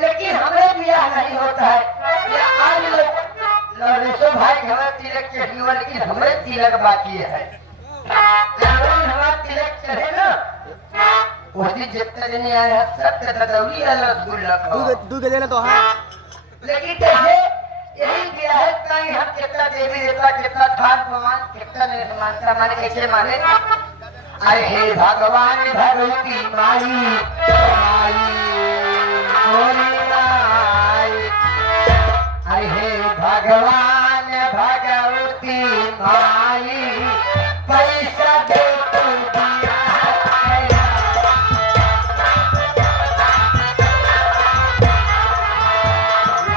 लेकिन हमें ब्याह नहीं होता है। या आज लोग लड़ेशो भाई हमारे तिलक चढ़ी हुआ, लेकिन हमारे तिलक बाकी है। हमारा तिलक चढ़े ना वो दिन जितने दिन आए हैं सब तदौरी है रसगुल्ला दूध देना तो हाँ। लेकिन कैसे यही ब्याह है कहीं हम कितना देवी देवता कितना खान पमान कितना मानता माने कैसे माने। अरे हे भगवान भगवती माई माई अरे हे भगवान भगवती माई पैसा दे तू दिया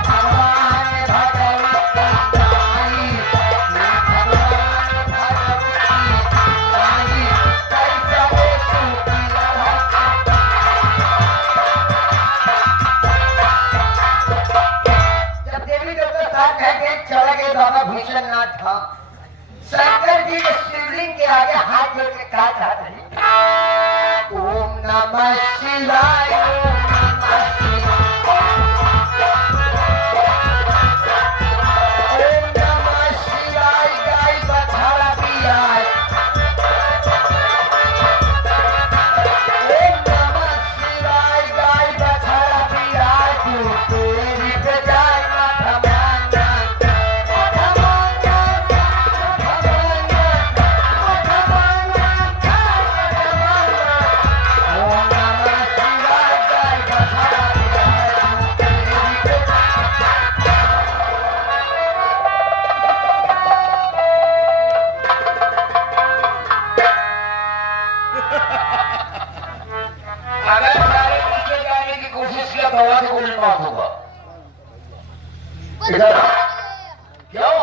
भगवान भगवती माई भगवान भगवती माई पैसा दे तू दिया। जब देवी देवता साथ कह के चले गए बाबा भूषणनाथ धाम, शंकर जी के शिवलिंग के आगे हाथ जोड़ के कहा चाहते हैं ओम नमः शिवाय ओम नमः शिवाय गाय बछड़ा पियाय ओम नमः शिवाय गाय बछड़ा पियाय तू तेरी पे जाए माथा मांगा अगर सारे नीचे जाने की कोशिश किया तो वहां से कोई मौत होगा। इधर क्यों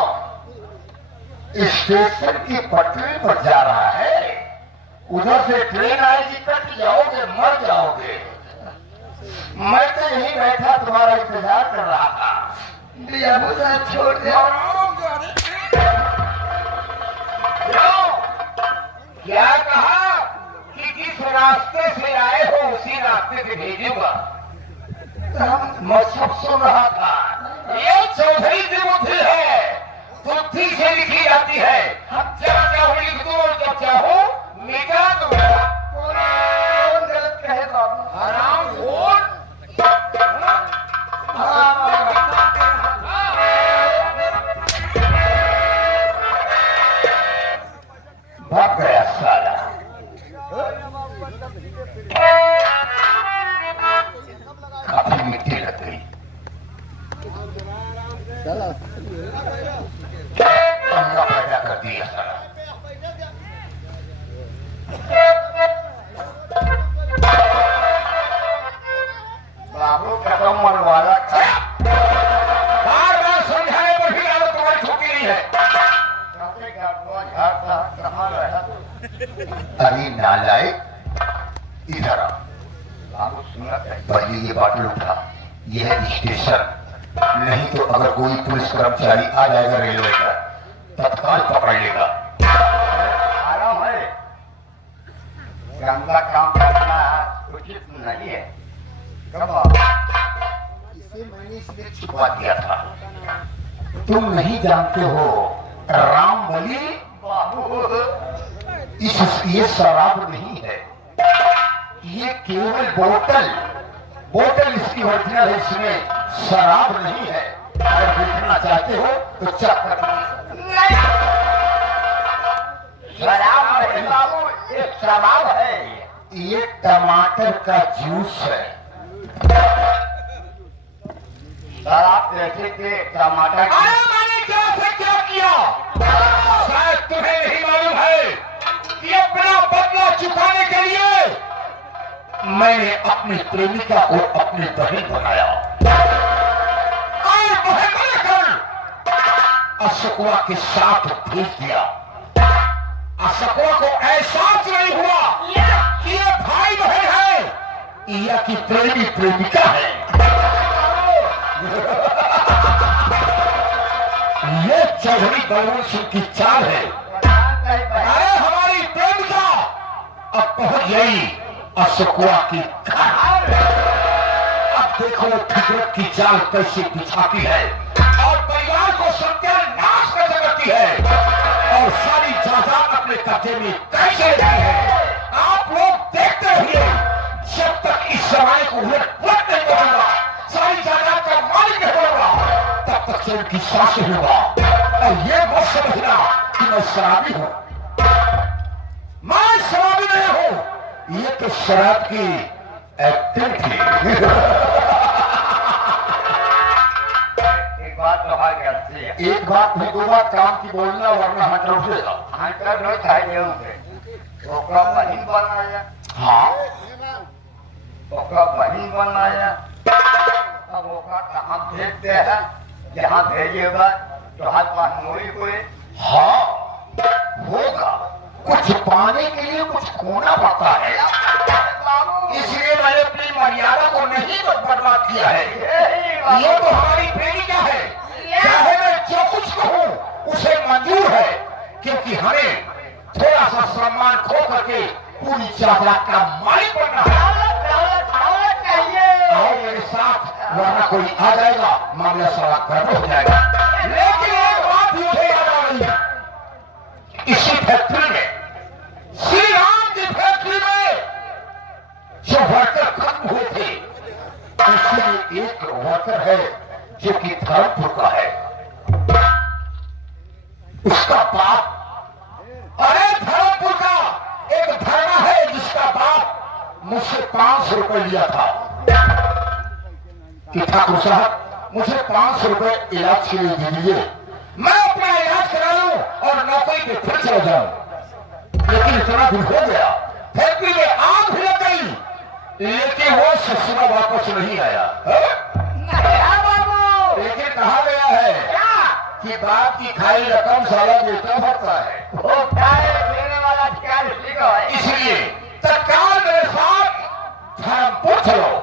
स्टेशन की पटरी पर जा रहा है, उधर से ट्रेन आएगी कट जाओगे मर जाओगे। मैं तो यहीं बैठा तुम्हारा इंतजार कर रहा था। छोड़ दो क्या कहा कि जिस रास्ते से आए हो उसी रास्ते से भेजूंगा। मैं सब सुन रहा था। ये चौधरी की बुद्धि है, बुद्धि से लिखी जाती है। जब चाहो लिख दो और जब चाहो मिटा दो। कौन गलत कहे बाबू? हराम खोर। भाग गया साला। काफी मिट्टी लग गई। पंगा पैदा कर दिया साला। बाबू कदम मनवाला बार बार समझाने पर भी आदत तुम्हारी छूटी नहीं है। अरे नालायक इधर आओ। पहले ये बाटल उठा, यह है स्टेशन। नहीं तो अगर कोई पुलिस कर्मचारी आ जाएगा रेलवे का तत्काल पकड़ लेगा। आराम है, गंदा काम करना उचित नहीं है। इसे मैंने इसलिए छुपा दिया था। तुम नहीं जानते हो रामबली ये शराब नहीं है, ये केवल बोतल इसकी ओरिजिनल है, इसमें शराब नहीं है। अगर देखना चाहते हो तो चेक कर शराब नहीं बाबू, ये शराब है। ये टमाटर का जूस है। शराब कैसे के टमाटर? मैंने क्या से क्या किया? शायद तुम्हें नहीं मालूम है कि अपना बदला चुकाने के लिए मैंने अपनी प्रेमिका को अपनी बहन बनाया और बहन बनाकर अशोकवा के साथ भेज दिया। अशोकवा को एहसास नहीं हुआ कि ये भाई बहन है या कि प्रेमी प्रेमिका है। ये चौधरी बलवंत सिंह की चाल है। अरे हमारी प्रेमिका अब पहुंच गई अशोकवा की घर। अब देखो फितरत की जाल कैसे बिछाती है और परिवार को सत्यानाश कैसे करती है और सारी जायदाद अपने कब्जे में कैसे लेती है। आप लोग देखते रहिए, जब तक इस जमाने को उलट नहीं करूंगा, सारी जायदाद का मालिक नहीं बनूंगा, तब तक से उनकी शासन होगा। और ये मत समझना कि मैं शराबी हूं, मैं शराबी नहीं हूं, ये तो शराब की एक्टिंग थी। एक बात तो हाल करती है, एक बात नहीं, दो बात काम की बोलना, वरना हट उठेगा। हंटर नहीं चाहिए होंगे, ओकरा बहिन बनाया, हाँ, ओकरा बहिन बनाया, अब ओकरा कहाँ भेजते हैं, जहाँ भेजेगा तो हाथ पास मोड़ी कोई। हाँ होगा, कुछ पाने के लिए कुछ खोना पड़ता है, इसलिए मैंने अपनी मर्यादा को नहीं बर्बाद किया है। ये तो हमारी प्रेमिका है, चाहे मैं जो कुछ कहूँ उसे मंजूर है, क्योंकि हमें थोड़ा सा सम्मान खो करके पूरी जायदाद का मालिक बनना है। आओ मेरे साथ, वरना कोई आ जाएगा, मामला सारा गड़बड़ हो जाएगा। लेकिन एक बात मुझे याद आ गई, इसी फैक्ट्री में, श्री राम की फैक्ट्री में जो वर्कर खत्म हुए थे, उसमें एक वर्कर है जो कि धर्मपुर का है, उसका बाप, अरे धर्मपुर का एक धर्मा है जिसका बाप मुझसे 500 रुपए लिया था कि ठाकुर साहब मुझे 500 रुपए इलाज के लिए दीजिए, मैं अपना इलाज करा लूं और नौकरी पे फिर चला जाऊं। लेकिन इतना दिन हो गया, फैक्ट्री में आग भी लग गई, लेकिन वो ससुरा वापस नहीं आया। लेकिन कहा गया है कि बाप की खाई रकम साला बेटा भरता है, वो देने वाला क्या है? इसलिए तत्काल मेरे साथ धर्मपुर चलो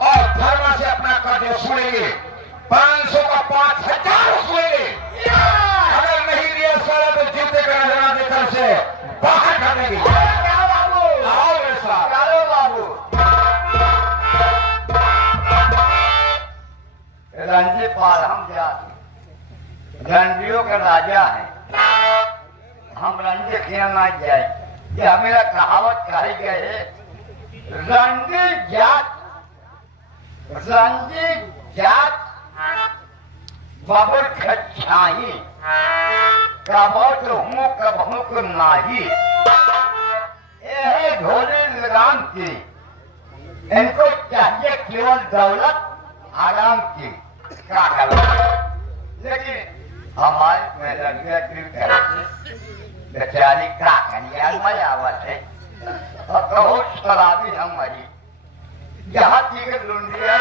और धर्म से अपना कर्ज वसूलेंगे, 500 का 5000 वसूलेंगे। अगर नहीं दिया सारा तो जूते का नजरा देकर से बाहर कर देंगे। आओ मेरे साथ। चलो बाबू, रणजी पाल हम जाते, रणजियों के राजा हैं, हम रणजी खेलना जाए, यह मेरा कहावत कही गए, रणजी जात बाबर खच्छाही कबोट हूँ कबहू को नाही, यह घोड़े लगाम की, इनको चाहिए केवल दौलत आराम की, क्या करो। लेकिन हमारे में लड़कियां बेचारी का कन्या मजा आवत है और बहुत शराबी हम मरी, जहाँ की लुंडिया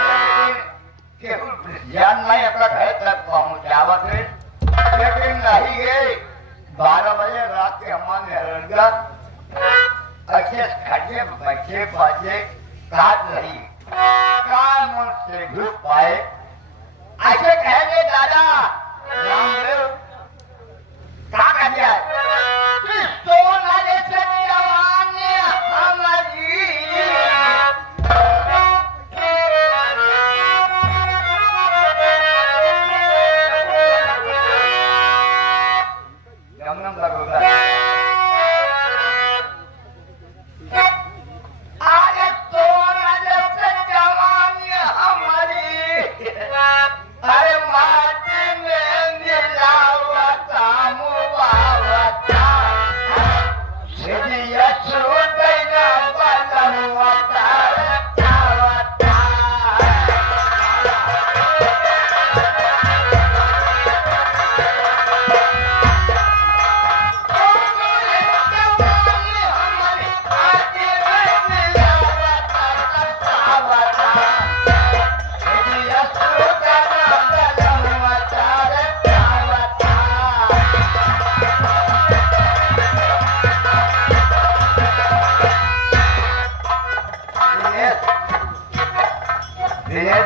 जान नहीं अपना घर तक पहुँचावत है, लेकिन नहीं गए। 12 बजे रात के हमारे अच्छे खड़े बच्चे बाजे काट रही काम से घुस पाए, ऐसे कहेंगे दादा रामदेव क्या कर दिया, सोना जैसे जवानी हमारी, गमनम लगोगा अरे माटी में मिलावता मुआवता, सीधी अछूत ना बदलवता चावता।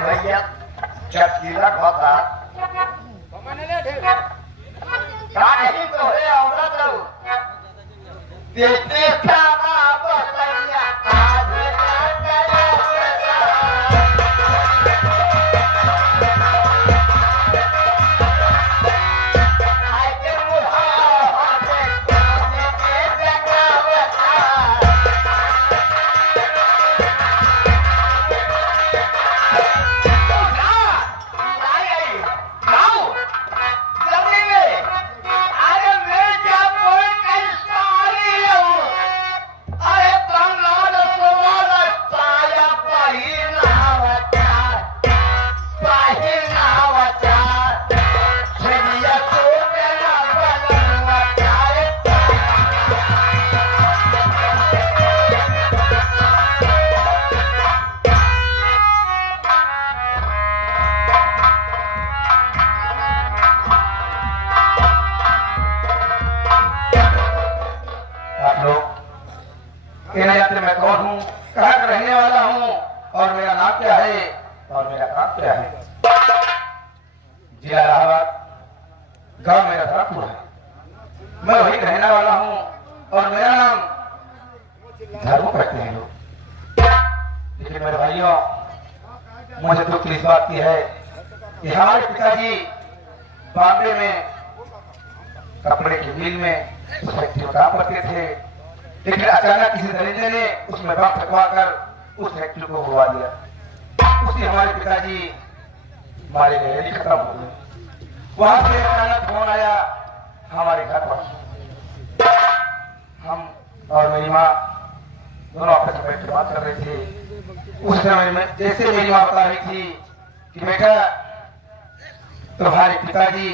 भैया चपकीला खाता नहीं तो है औरत देते खाना बसैया आज नाम क्या है और मेरा काम क्या है? जिला इलाहाबाद, गांव मेरा धरमपुर है। मैं वही रहने वाला हूँ और मेरा नाम धर्म कहते हैं लोग। लेकिन मेरे भाइयों, मुझे दुख इस बात की है कि हमारे पिताजी बॉम्बे में कपड़े की मिल में उस फैक्ट्री में काम करते थे, लेकिन अचानक किसी दरिंदे ने उसमें बम फेंकवा कर उस फैक्ट्री को उड़वा दिया। उससे हमारे पिताजी मारे गए, खत्म हो गए। वहां से अचानक फोन आया हमारे घर पर। हम और मेरी माँ दोनों आपस में बैठ बात कर रहे थे। उस समय में जैसे मेरी माँ बता रही थी कि बेटा तुम्हारे पिताजी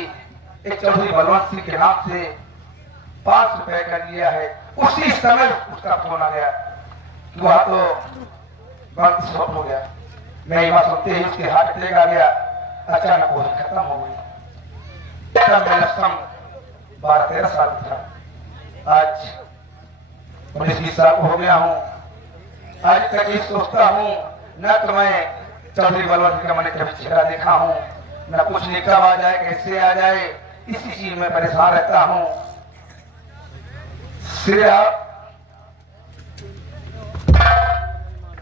एक चौधरी बलवंत सिंह के नाम से 5 रुपए का लिया है, उसी समय उसका फोन आ गया कि वहां तो बंद स्टॉप हो गया। मेरी माँ सुनते ही उसके हार्ट अटैक आ गया, अचानक वो खत्म हो गई। तब मेरा सम 12-13 साल था। आज 19-20 साल हो गया हूँ। आज तक ये सोचता हूँ न तो मैं चौधरी बलवंत का मैंने कभी चेहरा देखा हूँ, न कुछ नहीं, कब आ जाए कैसे आ जाए, इसी चीज में परेशान रहता हूँ।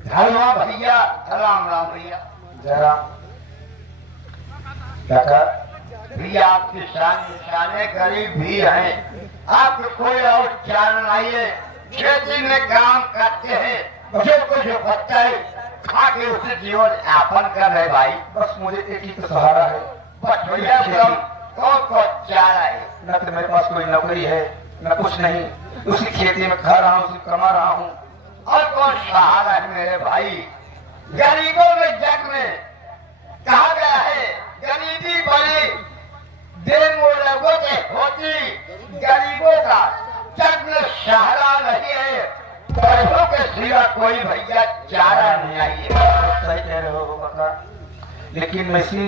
धर्मा भैया, राम राम भैया। जरा क्या कर भैया आपके शाने गरीब भी हैं, आपको कोई और चाल नहीं है। खेती में काम करते हैं, जो कुछ बचता है खा के उसे जीवन यापन कर रहे भाई। बस मुझे एक ही तो सहारा है। बस भैया को चारा है। न तो मेरे पास कोई नौकरी है न कुछ नहीं, उसी खेती में खा रहा हूँ, उसी कमा रहा हूँ। और कौन सहारा है मेरे भाई? गरीबों में जग में कहा गया है गरीबी बड़ी दिन लोगों से होती, गरीबों का जग में सहारा नहीं है। पैसों के सिवा कोई भैया चारा नहीं आई है। सही कह रहे हो काका, लेकिन मैं इसी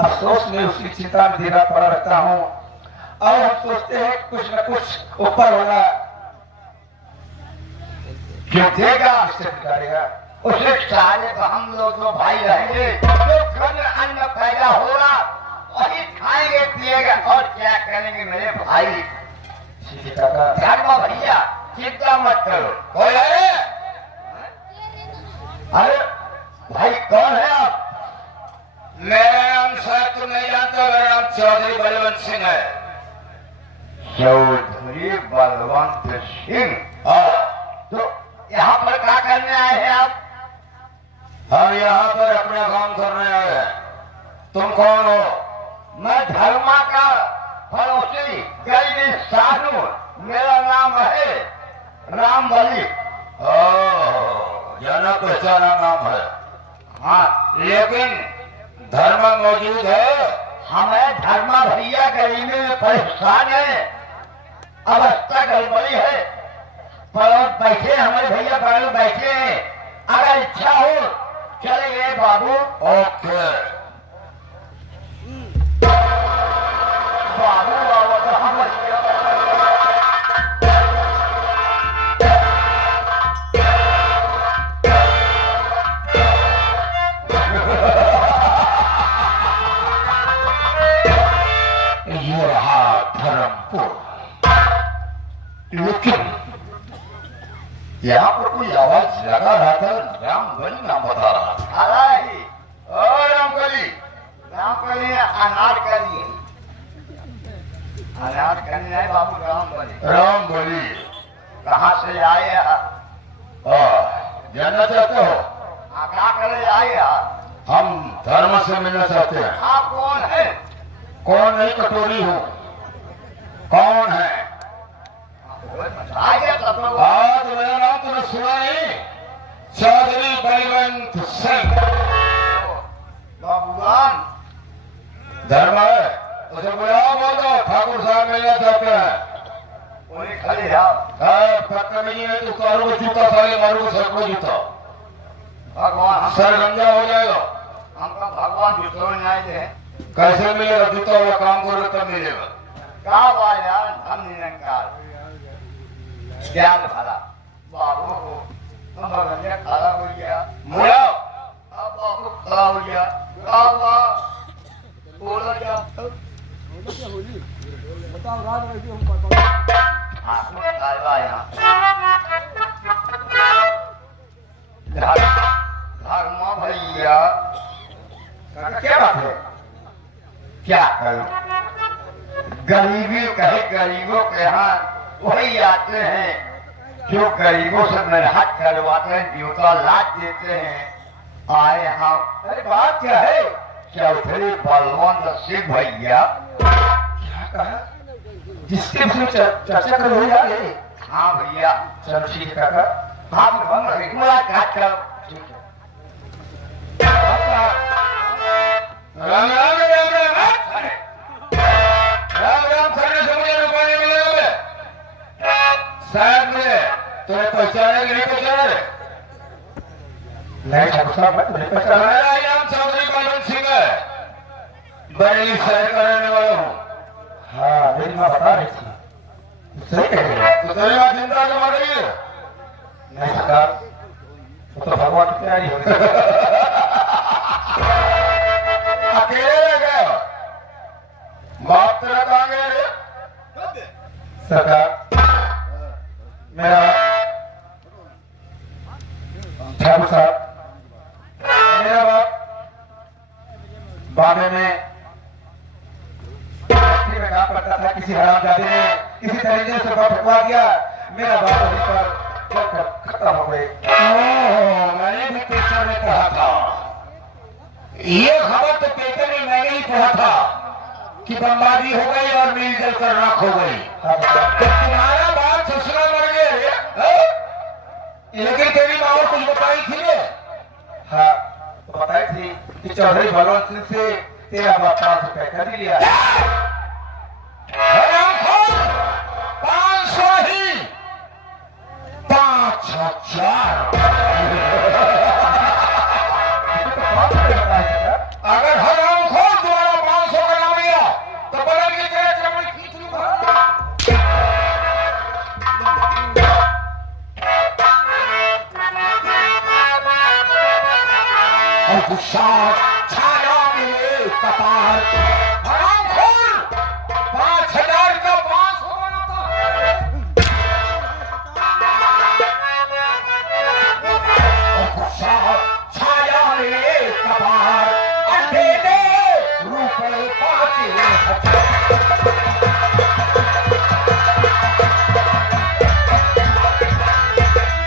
अफसोस में उसकी चिंता में धीरा पड़ा रहता हूँ। और हम सोचते हैं कुछ न कुछ ऊपर होगा जो देगा इससे बिगाड़ेगा। उसे सहारे पर हम लोग दो भाई रहेंगे। जो घर में अन्न पैदा होगा वही खाएंगे पिएगा और क्या करेंगे मेरे भाई। ठीक है काका। धर्मा भैया चिंता मत करो। कोई है? अरे भाई कौन है आप? मेरा नाम शायद तुम नहीं जानते, मेरा नाम चौधरी बलवंत सिंह है। चौधरी बलवंत सिंह? तो यहाँ पर क्या करने आए हैं आप? हम यहाँ पर अपना काम करने आए हैं। तुम कौन हो? मैं धर्मा का पड़ोसी गरीब इंसान हूँ। मेरा नाम है राम बली। जाना पहचाना नाम है। हाँ, लेकिन धर्म मौजूद है। हमें धर्मा भैया गरीबी में परेशान है, अवस्था गड़बड़ी है। पर बैठे हमारे भैया बगल में बैठे हैं, अगर इच्छा हो चले गए बाबू। ओके बाबू बाबू तो हम ये रहा धर्मपुर। लेकिन यहाँ पर कोई आवाज लगा रहा था, रामबली नाम बता रहा था। अरे रामबली रामबली अनारकली, अनारकली है बाबू। रामबली रामबली कहाँ से आए आप? जानना चाहते हो? क्या करे आए आप? हम धर्म से मिलना चाहते हैं। आप कौन है? कौन नहीं, कटोरी हूँ। कौन है? आगे तब तो आज मेरा नाम तुमने सुना नहीं? चौधरी बलवंत सिंह। भगवान धर्म है, उसे बुलाओ, बोल दो ठाकुर साहब मिलना चाहते हैं। उन्हें खड़ी आप पक्का नहीं है तो कारों को जूता साले मारो, सर को जूता, भगवान सर गंजा हो जाएगा। हमको भगवान जुटो न्याय दे। कैसे मिलेगा? जूता हुआ काम करो तब मिलेगा। क्या बात यार, धन निरंकार ज्ञान भला बाबू को हम बगल में खड़ा हो गया। मुड़ा अब हाँ कालवा यहाँ धर्म भैया क्या बात है? क्या करूं? गरीबी कहे गरीबों के यहाँ वही आते हैं जो गरीबों से मेहनत करवाते हैं, ड्यूटा लाद देते हैं। आए हम। अरे बात क्या है? चौधरी बलवंत सिंह भैया। क्या कहा? जिसके विषय में चर्चा कर रहे हैं? हाँ भैया। चलो ठीक है काका, हम मुलाकात करो। ठीक है। राम राम राम राम राम राम करने से मुझे रुपये मिलेगा। शायद मुझे तुम्हें पहचाने की नहीं पहचाने। नहीं ठाकुर साहब, मैं नहीं पहचाना। मेरा नाम चौधरी बलवंत सिंह है, बरेली शहर का रहने वाला हूँ। हाँ मेरी माँ बता रही थी, सही कह रही है। तो तेरी बात चिंता क्यों कर रही है? नहीं सरकार, वो तो भगवान की तैयारी हो गई। अकेले रह गए हो? बाप तेरा कहाँ गया रे? सरकार, मेरा ठाकुर साहब, मेरा बाप बाबे में फैक्ट्री में काम करता था। किसी हरामजादे ने किसी तरीके से बाप ठुकवा दिया। मेरा बाप वहीं पर चलकर खत्म हो गए। मैंने भी पेपर में कहा था, ये खबर तो पेपर में मैंने ही पढ़ा था कि बर्बादी हो गई और मिलजुल कर राख हो गई। हाँ तो तुम्हारा बाप ससुरा मर गया रे, हैं? लेकिन तेरी माँ और कुछ बताई थी रे? हाँ, तो बताई थी कि चौधरी बलवंत सिंह से तेरा बाप 5 रुपए कर ही लिया। 500 ही 5,000। अगर हराम खोर दोबारा 500 का नाम लिया तो बदल के तेरे चमड़ी खींच लूंगा। और गुस्सा छाया मेरे कपार। हराम खोर 5,000 का 500 बनाता है। और गुस्सा छाया मेरे कपार। दे दे रुपए 5,000।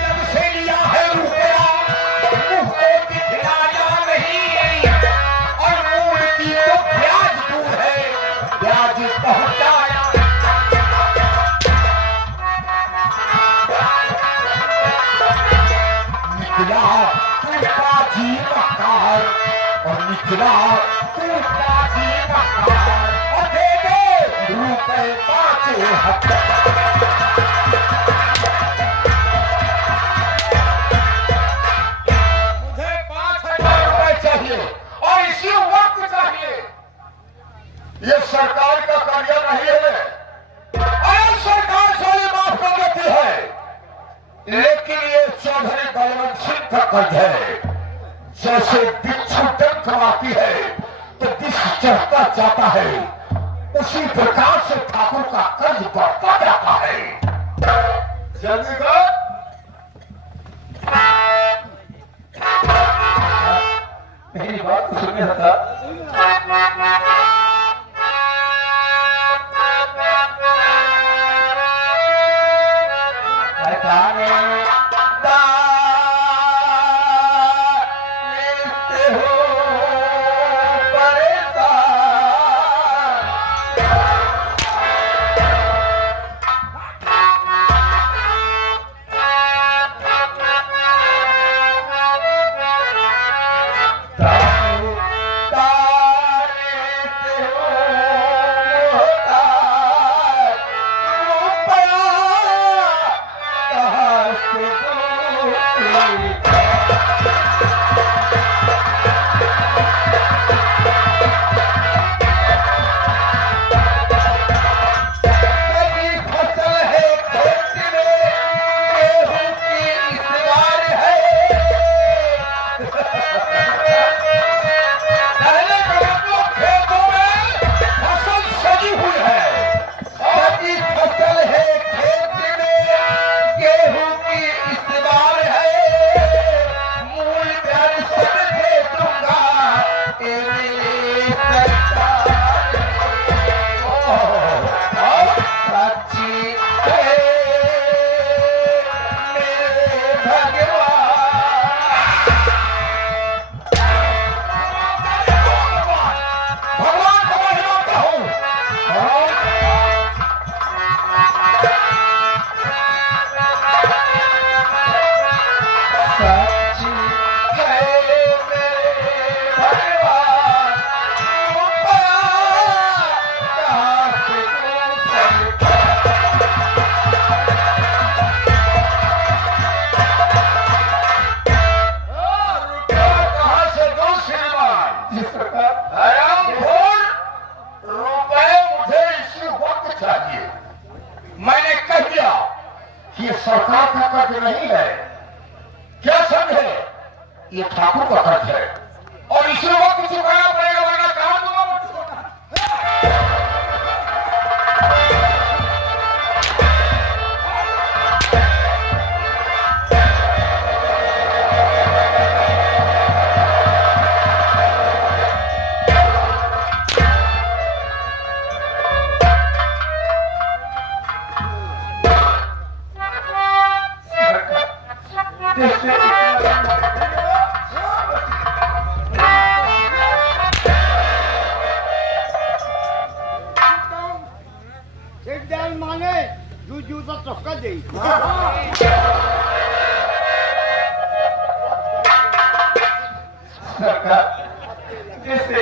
जब से लिया है रुपया मुंह को दिखलाया नहीं, और मूल की तो ब्याज दूर है, ब्याज पहुंचाया। निकला तू बाजी मक्कार, और निकला तू बाजी मक्कार। और दे दे रुपए 5,000। मुझे 5,000 रुपए चाहिए और इसी वक्त चाहिए। ये सरकार का कार्य नहीं है। अरे सरकार सारी माफ कर देती है, लेकिन ये चौधरी बलवंत सिंह का कर्ज है। जैसे बिच्छू डंक मारती है तो विष चढ़ता जाता है, उसी प्रकार से ठाकुर का कर्ज बढ़ता जाता है। जल्दी कर। मेरी बात तो सुनिए सरकार। अरे ताने ताने से हो परेशान। ताने ताने नहीं है। क्या समझे? ये ठाकुर का खर्च है और इसे वक्त चुकाना पड़ेगा, वरना कहां दूंगा मैं उसको? माने जू तो चौका दे जैसे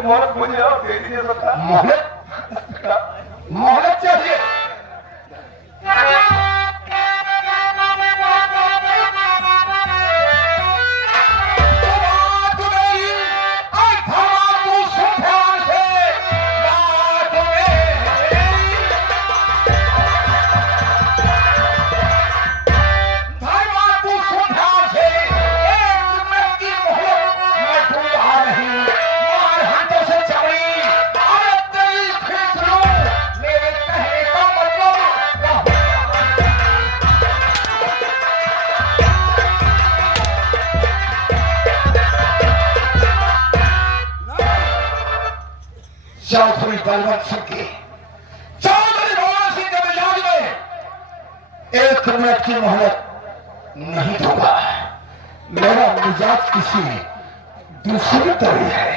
मोहलत मुझे और दे दीजिए। मोहलत चाहिए। चौधरी बलवंत सिंह के चौधरी भगवान सिंह के मिजाज में 1 मिनट की मोहलत नहीं दूंगा। मेरा मिजाज किसी दूसरी तरह है।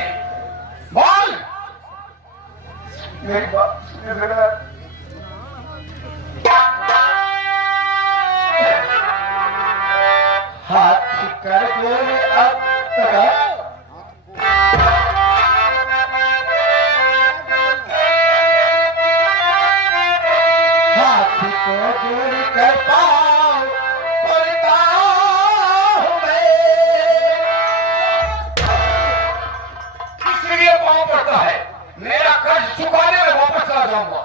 बोल। मेरी बात सुनिए जरा। हाथ कर बोले अब मेरा कर्ज चुकाने में वापस आ जाऊंगा।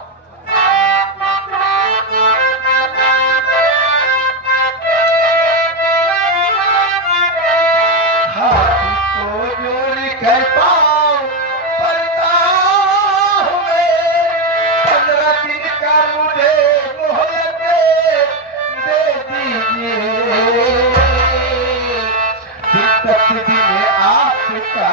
हाथ को जोड़ी कर पाओ पड़ता हूं मैं, 15 दिन का मुझे मोहलत दे दीजिए। दिन आपका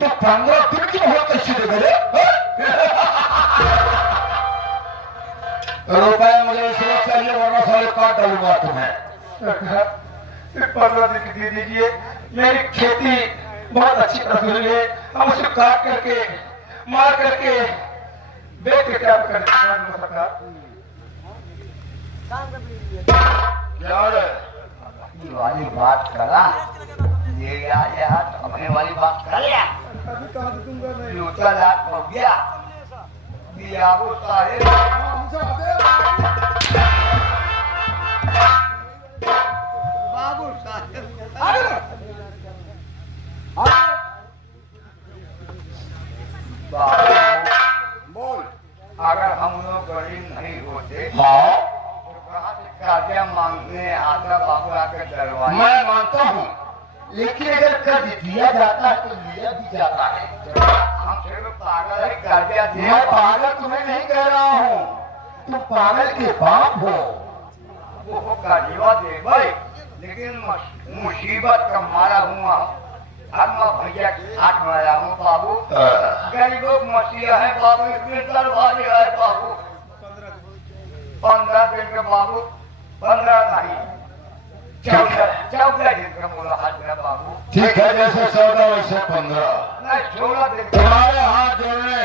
तो 15 दिन की मोहलत कैसी दे गए? रुपए मुझे इसलिए चाहिए, वरना साले काट डालूंगा तुम्हें। 15 दिन की दे दीजिए। मेरी खेती बहुत अच्छी तरह हुई है, हम उसे काट करके मार करके बेच के क्या करें? क्या वाली बात करा ये यार अपने वाली बात कर लिया। जूता लाट हो गया दिया वो सारे बाबू बोल, अगर हम लोग गरीब नहीं होते हाँ कर्जा मांगने आता बाबू आकर दरवाजा। मैं मानता हूँ, लेकिन अगर कर्ज दिया जाता है तो लिया भी जाता है। हम फिर पागल है कर्जा दे। मैं पागल तुम्हें नहीं कह रहा हूँ, तुम पागल के बाप हो। वो कर्जवा दे भाई, लेकिन मुसीबत का मारा हुआ हम भैया हाथ में आया हूँ बाबू। गरीबों मसीहा है बाबू, इतने दरबारी है बाबू। 15 दिन के बाबू, 15 नहीं 14 दिन का बोला हाथ में बाबू। ठीक है, जैसे 14 वैसे 15 नहीं 16 दिन। तुम्हारे हाथ जोड़ने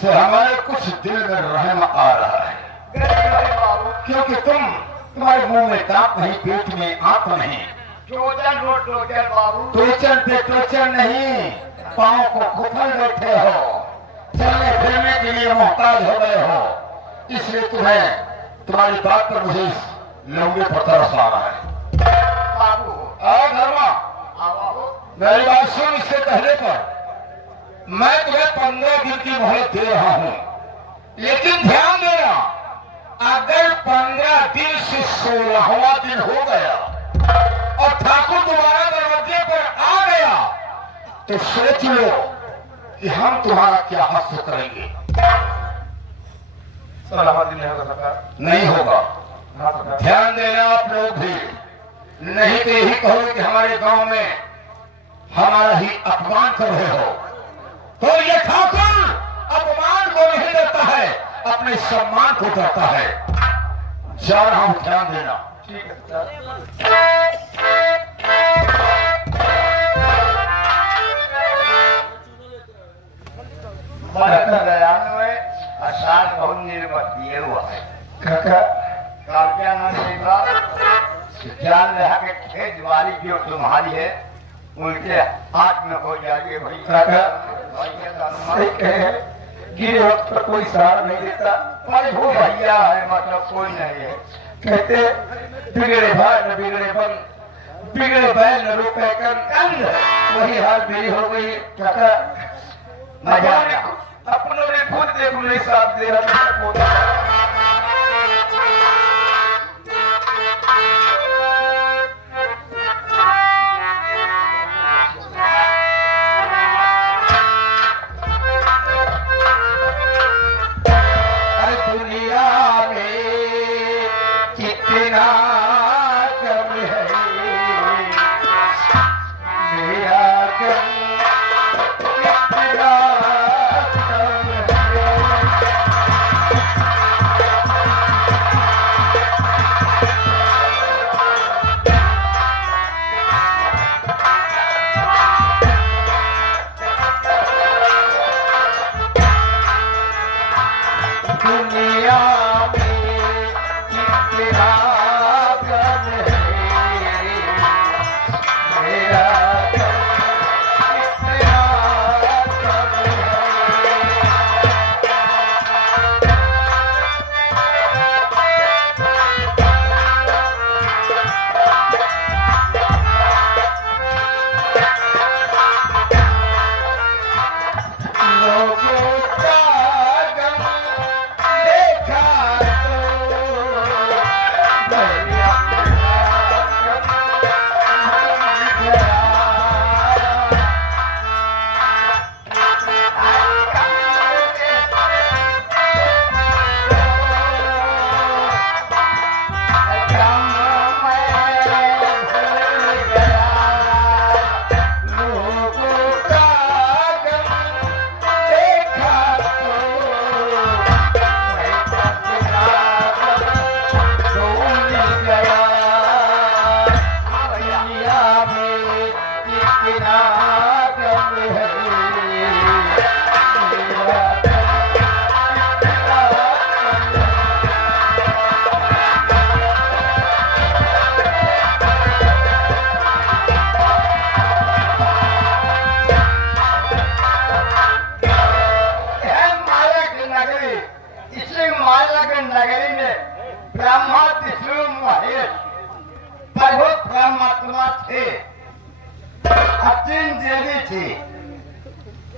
से हमारे कुछ दिल में रहम आ रहा है। गरीब है बाबू। क्योंकि तुम्हारे मुंह में दांत नहीं, पेट में आंत नहीं। टोचन रोड टोचन बाबू। टोचन पे टोचन नहीं, पाँव को घुटन बैठे हो, चलने फिरने के लिए मोहताज हो गए हो। इसलिए तुम्हारी बात पर मुझे लंबे पर तरस आ रहा है। बाबू आओ धर्मा, बाबू मेरी बात सुन। इससे पहले पर मैं तुम्हें 15 दिन की मोहलत दे रहा हूँ, लेकिन ध्यान देना, अगर 15 दिन से 16वां दिन हो गया और ठाकुर तुम्हारा दरवाजे पर आ गया तो सोच लो कि हम तुम्हारा क्या हस्त करेंगे। 16वां दिन नहीं होगा सरकार। नहीं होगा। हाँ सरकार। ध्यान देना आप लोग भी, नहीं तो यही कहो कि हमारे गांव में हमारा ही अपमान कर रहे हो। तो ये ठाकुर अपमान को नहीं देता है, अपने सम्मान को देता है। जा रहा हूं, ध्यान देना। ठीक है सरकार। असार बहुत निर्भर दिए हुआ है। काका काव्या नाम देगा, जान रहा कि खेत वाली जो तुम्हारी है उनके हाथ में हो जाएगी भाई। काका भैया का सही कहे, गिरे वक्त पर कोई सहारा नहीं देता। भाई वो भैया है, मतलब कोई नहीं है। कहते बिगड़े भाई न बिगड़े बन, बिगड़े बैल न रोके कंद। वही हाल मेरी हो गई काका। मजा अपनों ने खुद देख नहीं साथ दे रहा। नगरी में ब्रह्मा विष्णु महेश प्रभु परमात्मा थे, 3 देवी थी।